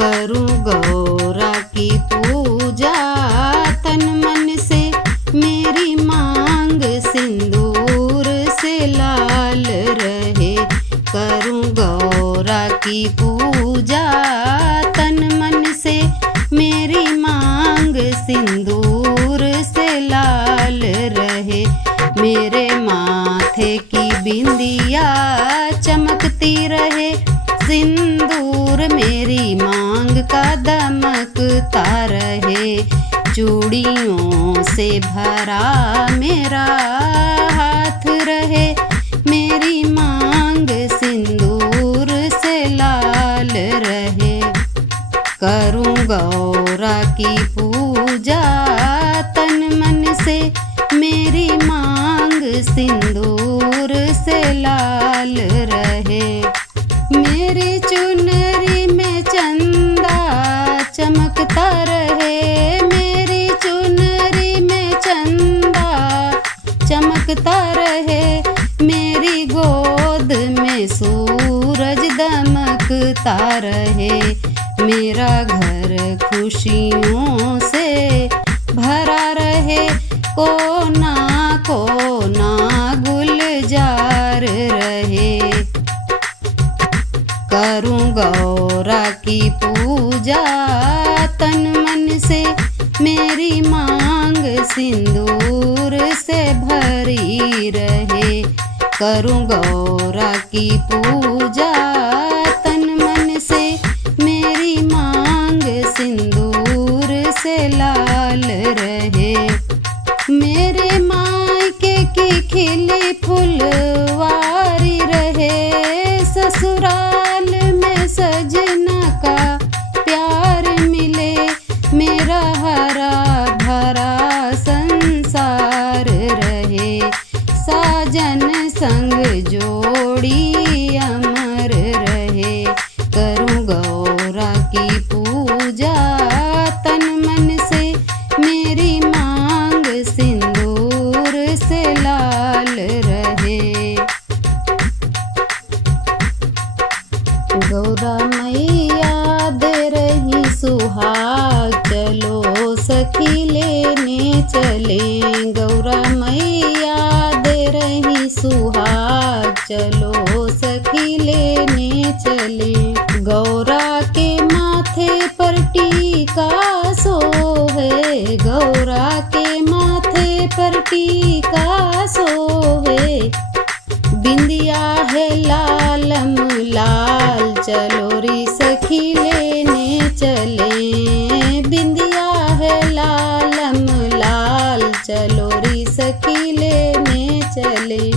करूं गौरा की पूजा तन मन से, मेरी मांग सिंदूर से लाल रहे। करूं गौरा की पूजा तन मन से, मेरी मांग सिंदूर से लाल रहे। मेरे माथे की बिंदिया चमकती रहे, सिंदूर मेरी मांग का दमकता रहे। चूड़ियों से भरा मेरा हाथ रहे, मेरी मांग सिंदूर से लाल रहे। करूं गौरा की पूजा तन मन से, मेरी मांग सिंदूर से लाल रहे। मेरी चुनरी में चंदा चमकता रहे, मेरी चुनरी में चंदा चमकता रहे। मेरी गोद में सूरज दमकता रहे। मेरा घर खुशियों से भरा रहे, कोना कोना गुलजार रहे। करूं गौरा की पूजा तन मन से, मेरी मांग सिंदूर से भरी रहे। करूं गौरा की पूजा तन मन से, मेरी मांग सिंदूर से लाल रहे। मेरे मायके की खिली फुलवारी रहे, ससुराल में सजना का प्यार मिले। मेरा हरा भरा संसार रहे, साजन संग जोड़ी अमर रहे। करूं गौरा की पूजा तन मन से, मेरी मांग सिंदूर से लाल रहे। गौरा मैया दे रही सुहाग, चलो सखी लेने चले। गौरा मैया दे रही सुहाग, चलो सखी लेने चले। गौरा के माथे पर टीका सोहे, गौरा के माथे पर टीका सोहे। बिंदिया है लालम लाल, चलो री सखी लेने चले। बिंदिया है लालम लाल, चलो री सखी लेने चले।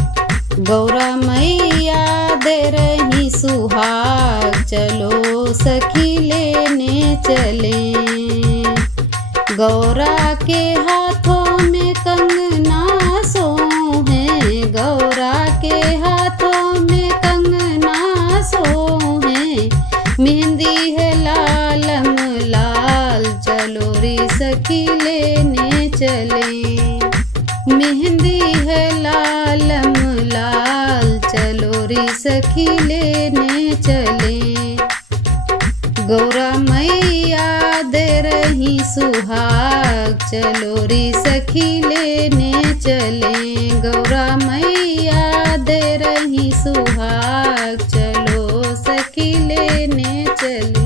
गौरा मैया दे रही सुहाग, चलो सखी लेने चले। गौरा के हाथों में कंगना सोहे, गौरा के हाथों में कंगना सोहे। मेहंदी है लालम लाल, चलो रे सखी लेने चले। मेहंदी है लालम लाल, चलो रे सखी लेने चले। गौरा मैया दे रही सुहाग, चलो रे सखी लेने चले। गौरा मैया दे रही सुहाग, चलो सखी लेने चले।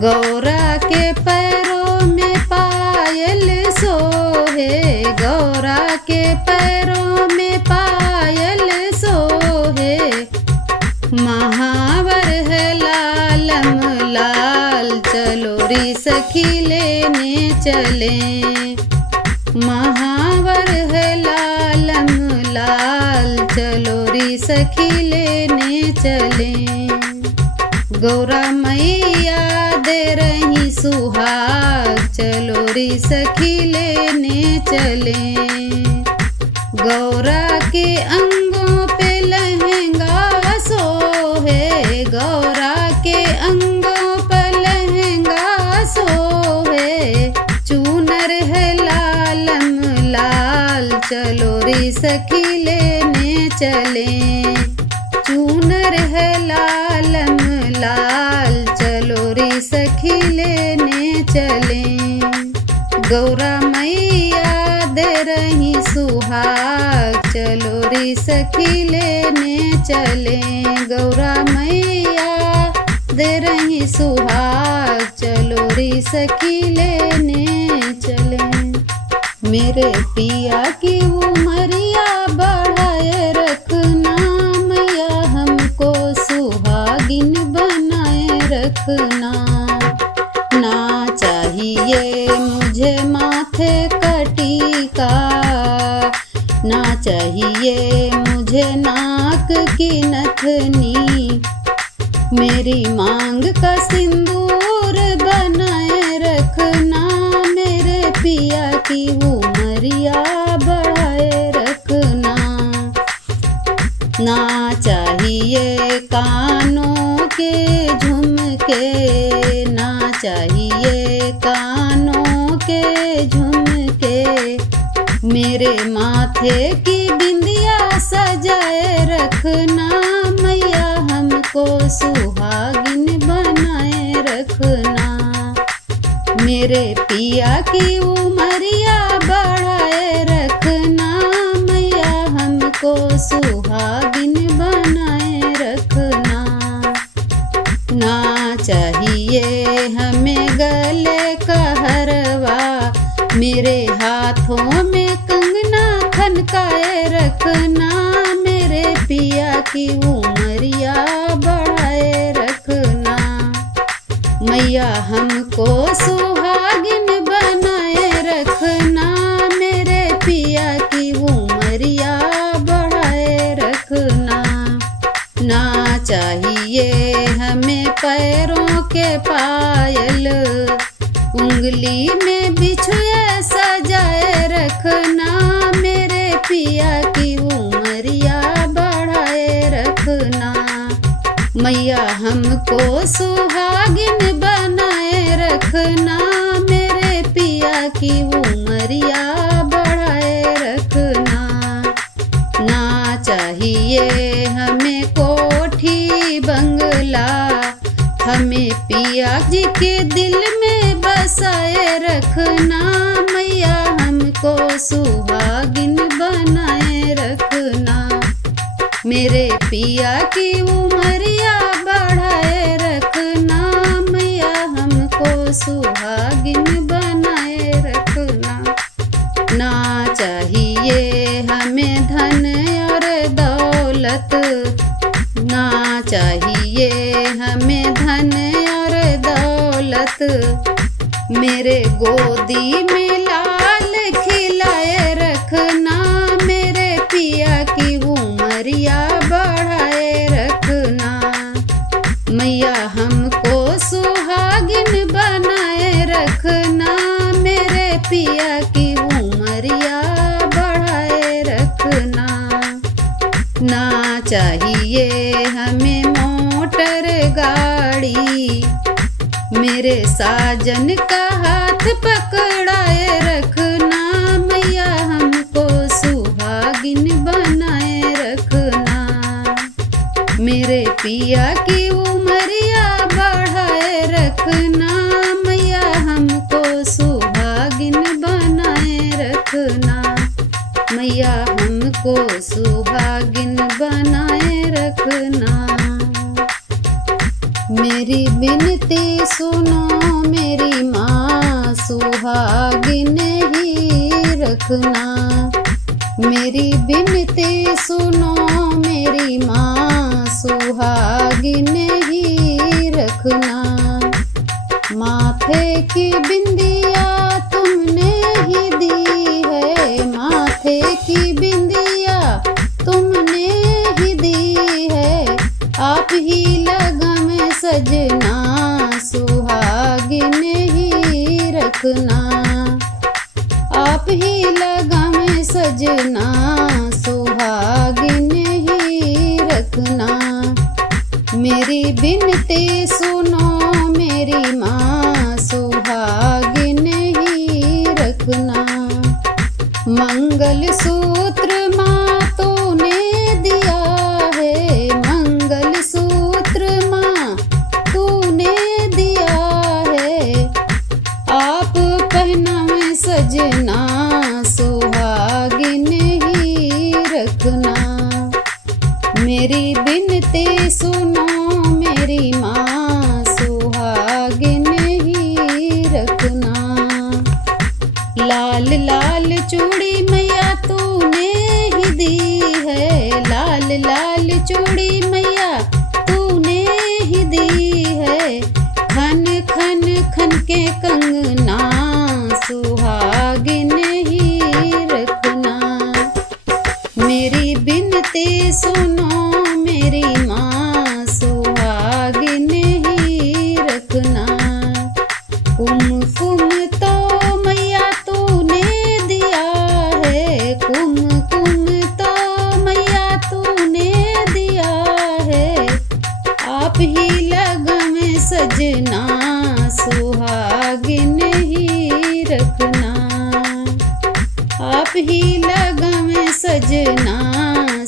गौरा के पैरों में पायल सोहे, गौरा के पैरों में पायल सोहे। महावर है लालम लाल, चलो रे सखी लेने चले। महावर है लालम लाल, चलो रे सखी लेने चले। गौरा मैया दे रही सुहाग, चलो रे सखी लेने चले। गौरा के अंगों पे लहंगा सोहे, गौरा के अंगों पे लहंगा सोहे। चूनर है लालम लाल, चलो रे सखी लेने चले। चूनर है लालम लाल, चलो रे सखी सखी लेने चले। गौरा मैया दे रही सुहाग, चलो रे सखी लेने चले। गौरा मैया दे रही सुहाग, चलो रे सखी लेने चले। मेरे पिया की उमरिया बढ़ाए रखना, मैया हमको सुहागिन बनाए रखना। ना चाहिए मुझे माथे का टीका, ना चाहिए मुझे नाक की नथनी। मेरी मांग का सिंदूर बनाए रखना, मेरे पिया की उमरिया बढ़ाए रखना। ना चाहिए कानों के झुमके, ना चाहिए कानों के झुमके। मेरे माथे की बिंदिया सजाए रखना, मैया हमको सुहागिन बनाए रखना। मेरे पिया की उमरिया बढ़ाए रखना, मैया हमको सुहागिन बनाए रखना। ना चाहिए हमें गले का हरवा, मेरे हाथों में कंगना खनकाए रखना। मेरे पिया की उमरिया बढ़ाए रखना, मैया हमको सुहागिन बनाए रखना। मेरे पिया की उमरिया बढ़ाए रखना। ना चाहिए हमें पैरों के पायल, उंगली में बिछुए सजाए रखना। मेरे पिया की उमरिया बढ़ाए रखना, मैया हमको सुहागिन बनाए रखना। मेरे पिया की उमरिया बढ़ाए रखना। ना चाहिए हमें कोठी बंगला, हमें पिया जी के दिल में बसाए रखना। मैया हमको सुहागिन बनाए रखना। मेरे पिया की उमरिया बढ़ाए रखना, मैया हमको सुहागिन बनाए रखना। ना चाहिए हमें धन और दौलत, ना चाहिए हमें धन और दौलत। मेरे गोदी में लाल खिलाए रखना, मेरे पिया की उमरिया बढ़ाए रखना। मैया हमको सुहागिन बनाए रखना, मेरे पिया की उमरिया बढ़ाए रखना। ना चाहिए हमें मोटर गाड़ी, मेरे साजन का हाथ पकड़ाए रखना। मैया हमको सुहागिन बनाए रखना। मेरे पिया की उमरिया बढ़ाए रखना, मैया हमको सुहागिन बनाए रखना। मैया हमको सुहागिन बनाए रखना। मेरी बिनती सुनो मेरी माँ, सुहागिन ही रखना। मेरी बिनती सुनो मेरी माँ, सुहागिन ही रखना। माथे की बिंदिया तुमने ही दी है, माथे की बिंदिया तुमने ही दी है। आप ही लगन सजना, सुहागिन ही रखना। आप ही लगन सजना, सुहागिन ही रखना। मेरी बिनती सुनो मेरी माँ, सुहागिन ही रखना। मंगल सूत्र माँ तूने दिया है, मंगल सूत्र माँ तूने दिया मेरी बिनती सुनो मेरी माँ, सुहागिन ही रखना। लाल लाल चूड़ी मैया तूने ही दी है, लाल लाल चूड़ी मैया तूने ही दी है। खन खन खन के कंगना, सुहागिन ही रखना। मेरी बिनती सुनो मेरी माँ, सुहागिन ही रखना। कुमकुम तो मैया तूने दिया है, कुमकुम तो मैया तूने दिया है। आप ही लगन सजना, सुहागिन ही रखना। आप ही लगन सजना,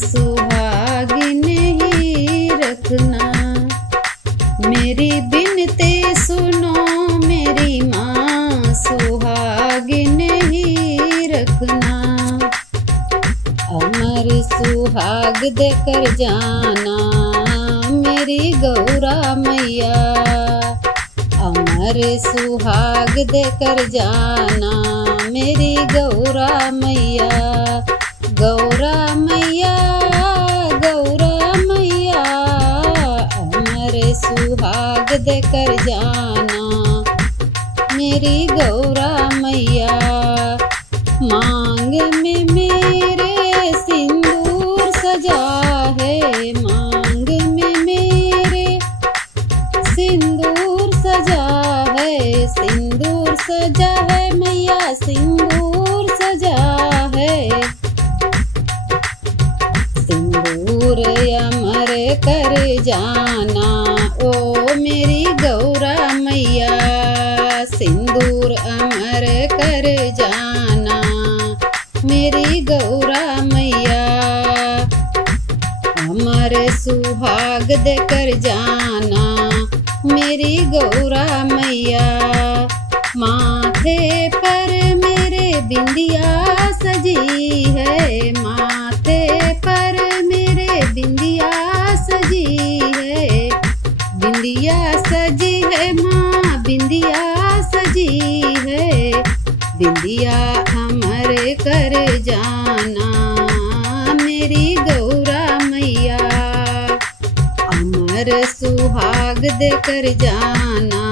सुहागिन ही रखना। मेरी बिनती सुनो मेरी माँ, सुहागिन ही रखना। अमर सुहाग देकर जाना मेरी गौरा मैया, अमर सुहाग देकर जाना मेरी गौरा मैया। गौरा मैया गौरा मैया, अमर सुहाग देकर जाना मेरी गौरा मैया। मांग में मेरे सिंदूर सजा है, मांग में मेरे सिंदूर सजा है, सिंदूर सजा है मैया, सिंदूर सजा है। सिंदूर अमर कर जाना ओ मेरी गौरा मैया, सिंदूर अमर कर जाना मेरी गौरा मैया। अमर सुहाग देकर जाना मेरी गौरा मैया। माथे पर मेरे बिंदिया सजी है, माथे पर मेरे बिंदिया सजी है। बिंदिया सजी है माँ, बिंदिया सजी है। बिंदिया अमर कर जाना मेरी गौरा मैया। अमर सुहाग देकर जाना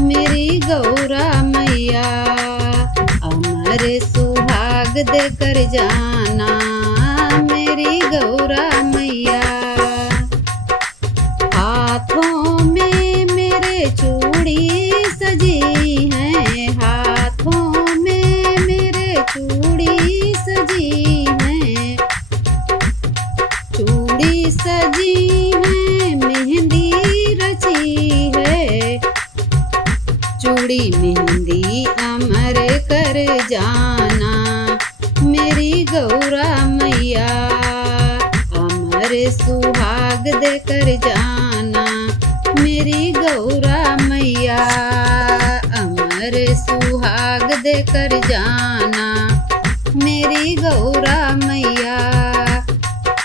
मेरी गौरा मैया। अमर सुहाग देकर जाना मेरी गौरा मैया। हाथों में मेरे चूड़ी सजी है, हाथों में मेरे चूड़ी सजी है। चूड़ी सजी है, मेहंदी रची है। चूड़ी मेहंदी अमर कर जाना मेरी गौरा मैया। अमर सुहाग देकर जाना मेरी गौरा मैया। अमर सुहाग देकर जाना मेरी गौरा मैया।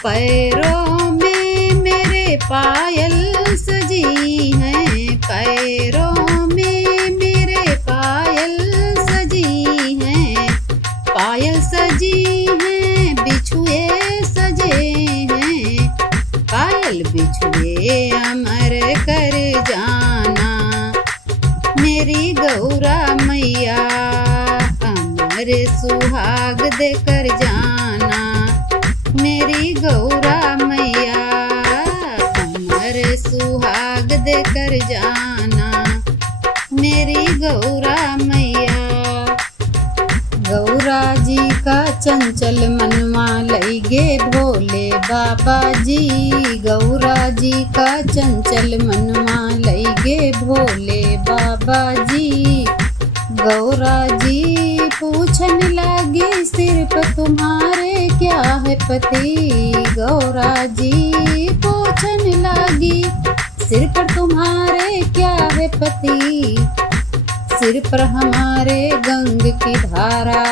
पैरों में मेरे पायल सजी हैं, पैरों में मेरे पायल सजी हैं। पायल सजी हैं, बिछुए सजे हैं। पायल बिछुए अमर कर जाना मेरी गौरा मैया। अमर सुहाग देकर जाना मेरी गौरा मैया। अमर सुहाग देकर जाना मेरी गौरा मैया। गौरा जी का चंचल मनवा लइगे भोले बाबा जी। गौरा जी का चंचल मनवा लइगे भोले बाबा जी। गौरा जी पूछन लगी सिर पर तुम्हारे क्या है पति। गौरा जी पूछन लगी सिर पर तुम्हारे क्या है पति। सिर पर हमारे गंग की धारा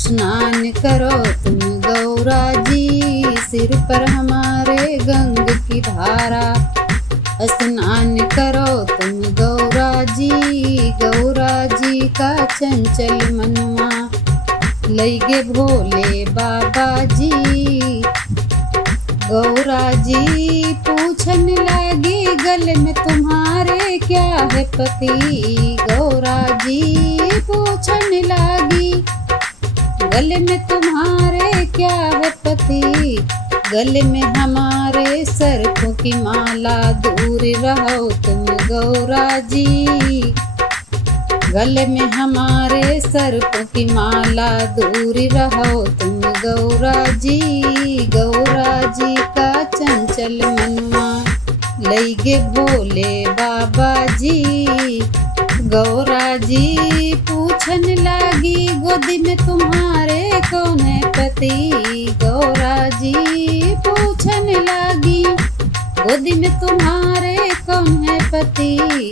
स्नान करो तुम गौरा जी। सिर पर हमारे गंग की धारा। स्नान करो तुम गौरा जी का चंचल मनवा, लइगे भोले बाबा जी। गौरा जी पूछन लगी गले में तुम्हारे क्या है पति। गौरा जी पूछन लगी गले में तुम्हारे क्या है पति। गले में हमारे सर्पों की माला, दूर रहो तुम गौरा जी। गले में हमारे सर्पों की माला, दूर रहो तुम गौरा जी। गौरा जी का चंचल मनवा, लइगे भोले बाबा जी। गौरा जी पूछन लगी गोदी में तुम्हारे कौन है पति। गौरा जी पूछन लगी गोदी में तुम्हारे कौन है पति।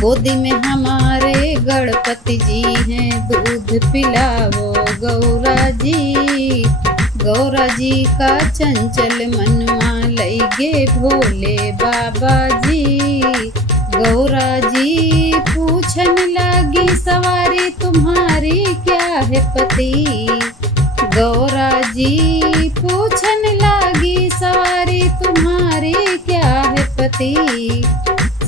गोदी में हमारे गणपति जी हैं, दूध पिलाओ गौरा जी। गौरा जी का चंचल मनवा, लइगे भोले बाबा जी। गौरा जी पूछन लगी सवारी तुम्हारी क्या है पति। गौरा जी पूछन लगी सवारी तुम्हारी क्या है पति।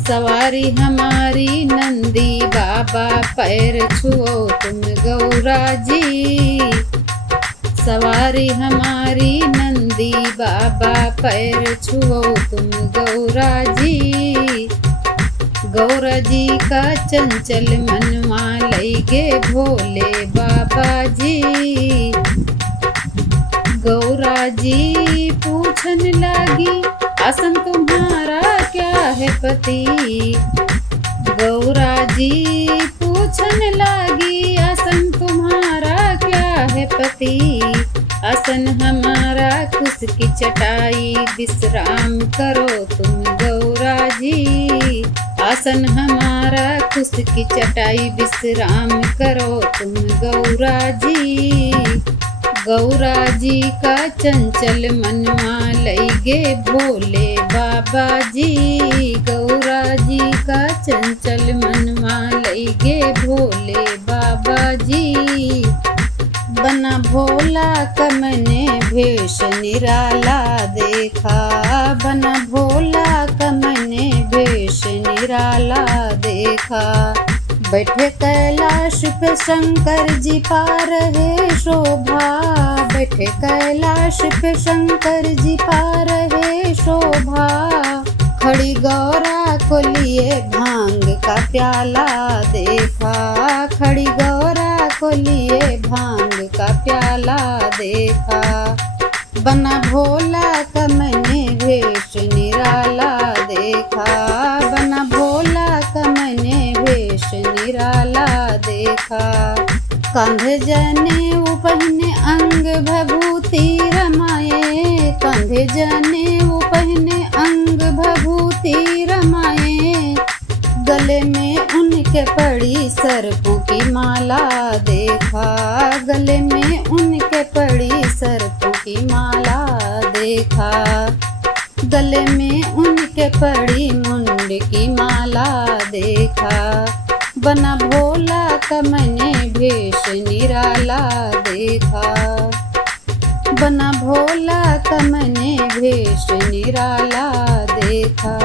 सवारी हमारी नंदी बाबा, पैर छुओ तुम गौरा जी। सवारी हमारी नंदी बाबा, पैर छुओ तुम गौरा जी। गौरा जी का चंचल मनवा, लइगे भोले बाबा जी। गौरा जी पूछन लगी आसन तुम्हारा क्या है पति। गौरा जी पूछन लगी आसन तुम्हारा क्या है पति। आसन हमारा कुश की चटाई, विश्राम करो तुम गौरा जी। आसन हमारा कुश की चटाई, विश्राम करो तुम गौरा जी। गौरा जी का चंचल मनवा, लइगे भोले बाबा जी। गौरा जी का चंचल मनवा, लइगे भोले बाबा जी। बना भोला कमने भेष निराला देखा। बना भोला कमने भेष निराला देखा। बैठे कैलाश पे शंकर जी पा रहे शोभा। बैठे कैलाश पे शंकर जी पा रहे शोभा। खड़ी गौरा को लिए भांग का प्याला देखा। खड़ी गौरा को लिए भांग का प्याला देखा। बना भोला का मैंने भेष निराला देखा। बना भोला का मैंने भेष निराला देखा। कंधे जने पहने अंग भभूति रमाए। कंधे जने पहने अंग भभूति रमाए। गले में उनके पड़ी सर्पों की माला देखा। गले में उनके पड़ी सर्पों की माला देखा। गले में उनके पड़ी मुंड की माला देखा। बना भोला का मैंने भेष निराला देखा। बना भोला का मैंने भेष निराला देखा।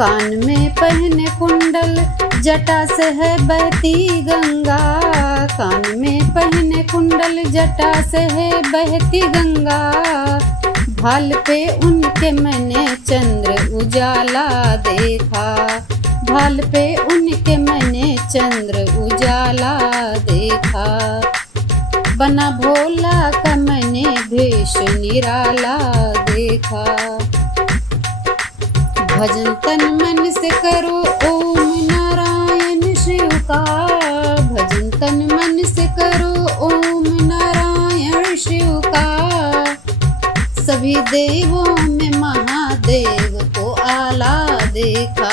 कान में पहने कुंडल, जटा से है बहती गंगा। कान में पहने कुंडल, जटा से है बहती गंगा। भाल पे उनके मैंने चंद्र उजाला देखा। भाल पे उनके मैंने चंद्र उजाला देखा। बना भोला का मैंने भेष निराला देखा। भजन तन मन से करो ओम नारायण शिव का। भजन तन मन से करो ओम नारायण शिव का। सभी देवों में महादेव को आला देखा।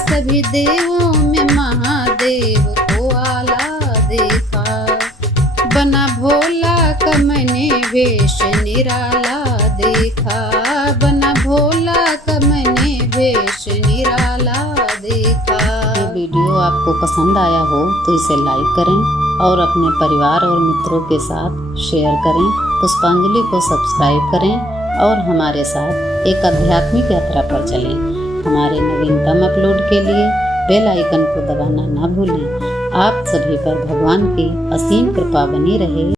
सभी देवों में महादेव को आला देखा। बना भोला का मैंने भेष निराला देखा, बना भोला का मैंने भेष निराला देखा। ये वीडियो आपको पसंद आया हो तो इसे लाइक करें और अपने परिवार और मित्रों के साथ शेयर करें। पुष्पांजलि को सब्सक्राइब करें और हमारे साथ एक आध्यात्मिक यात्रा पर चलें। हमारे नवीनतम अपलोड के लिए बेल आइकन को दबाना ना भूलें। आप सभी पर भगवान की असीम कृपा बनी रहे।